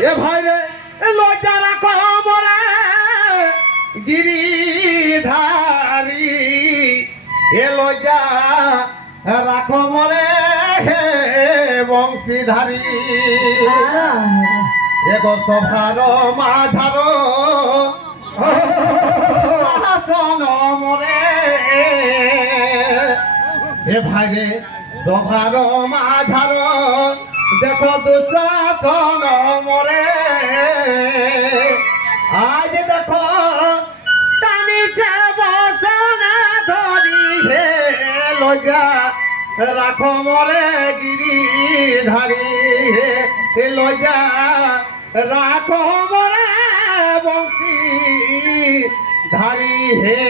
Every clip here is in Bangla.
এ ভাই রে লজ্জা রাখো মরে গিরিধারী এ লজ্জা রাখো মরে বংশীধারী এগো সভার মাঝার মরে এ ভাই রে সভার মাঝার দেখো দুঃশাসন মরে আজ দেখো টানিছে বসনা ধরি হে লজ্জা রাখো মরে গিরিধারী হে লজ্জা রাখো মরে বংশী ধারী হে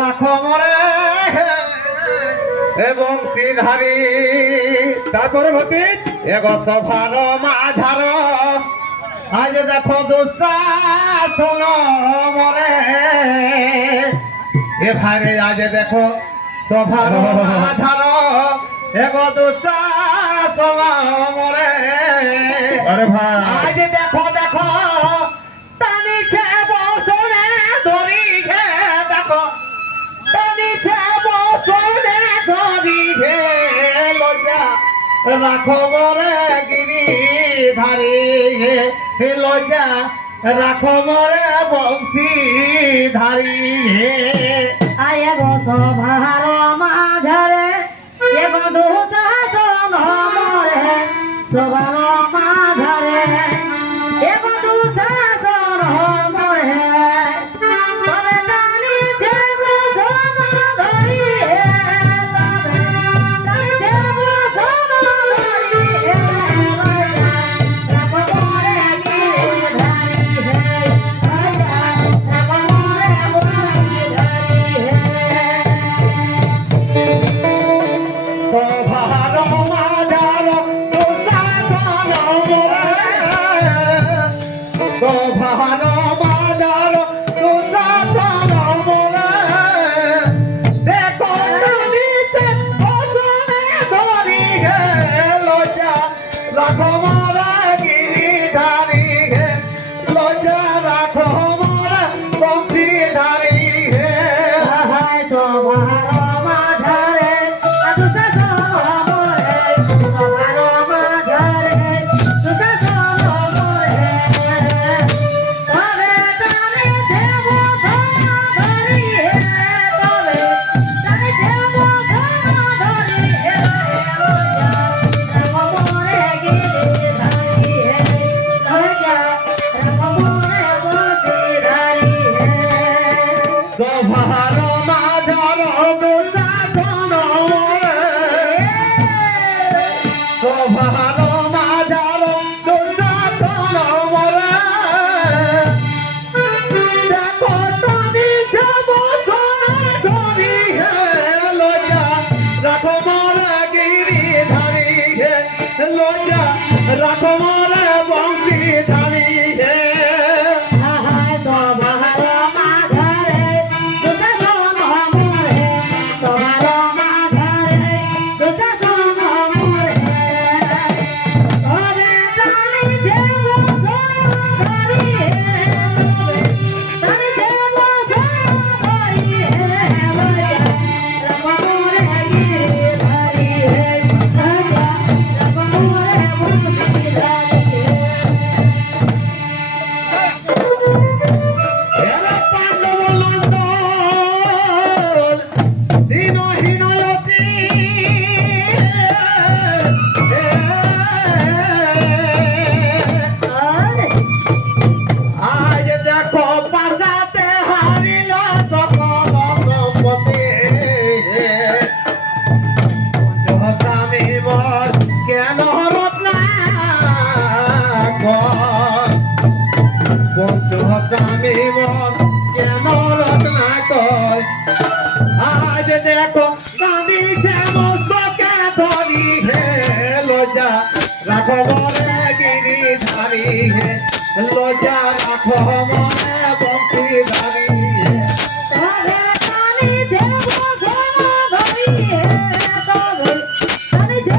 রাখো মরে এবং শ্রীধারী তারপরে ভক্তি এগো সভার মাঝার আজ দেখো দুঃশাসন মরে এ ভাইরে আজ দেখো সভার মাঝার এগো দুঃশাসন মরে আরে ভাই আজ দেখো দেখো টানিছে বসনে ধরি হে দেখো টানিছে বসনে ধরি হে লজ্জা রাখো মরে গিরিধারী হে লজ্জা রাখো মরে বংশীধারী হে আয় গো সভার মাঝারে এগো দুঃশাসন মরে সভার মাঝারে এগো দুঃশাসন মরে তবে টানিছে বসন ধরি হে তবে টানিছে বসন সভার মাঝার দুঃশাসন মরে দেখো টানিছে অসনে ধরি হে লজ্জা রাখো মোরা গিরিধারী হে লজ্জা রাখো মোরা বংশীধারী হে হায় সবার মাঝারে দুঃশাসন মরে সবার মাঝারে দুঃশাসন মরে তবে তারে দেব ধরি হে তবে তারে দেব ধরি হে রাম মোরে গিরিধারী হে লজ্জা রাম মোরে বংশীধারী হে সভার মাঝার দুঃশাসন মরে সভার মাঝার দুঃশাসন মরে দেখো টানিছে বসনে ধরি হে লজ্জা রাখো মোরা গিরিধারী হে লজ্জা রাখো মোরা বংশীধারী হে হায় সবার মাঝারে দুঃশাসন মরে সবার মাঝারে দুঃশাসন মরে তবে টানিছে বসনে ধরি হে টানিছে বসনে ধরি হে রাম মোরে গিরিধারী হে রাম মোরে বংশীধারী হে এরা পাণ্ডব লন্ডন দিনহীনয়তি আজ দেখো পাশাতে হারিল সকল সম্পত্তি স্বামী মর কেন রত্নাকর স্বামী মর কেন রত্নাকর আজ দেখো কাঁদিছে মস্তকে ধরি হে লজ্জা রাখো মনে গিরিধারী হে লজ্জা রাখো মনে বংশীধারী হে তবে টানিছে বসনে ধরি হে তবে টানিছে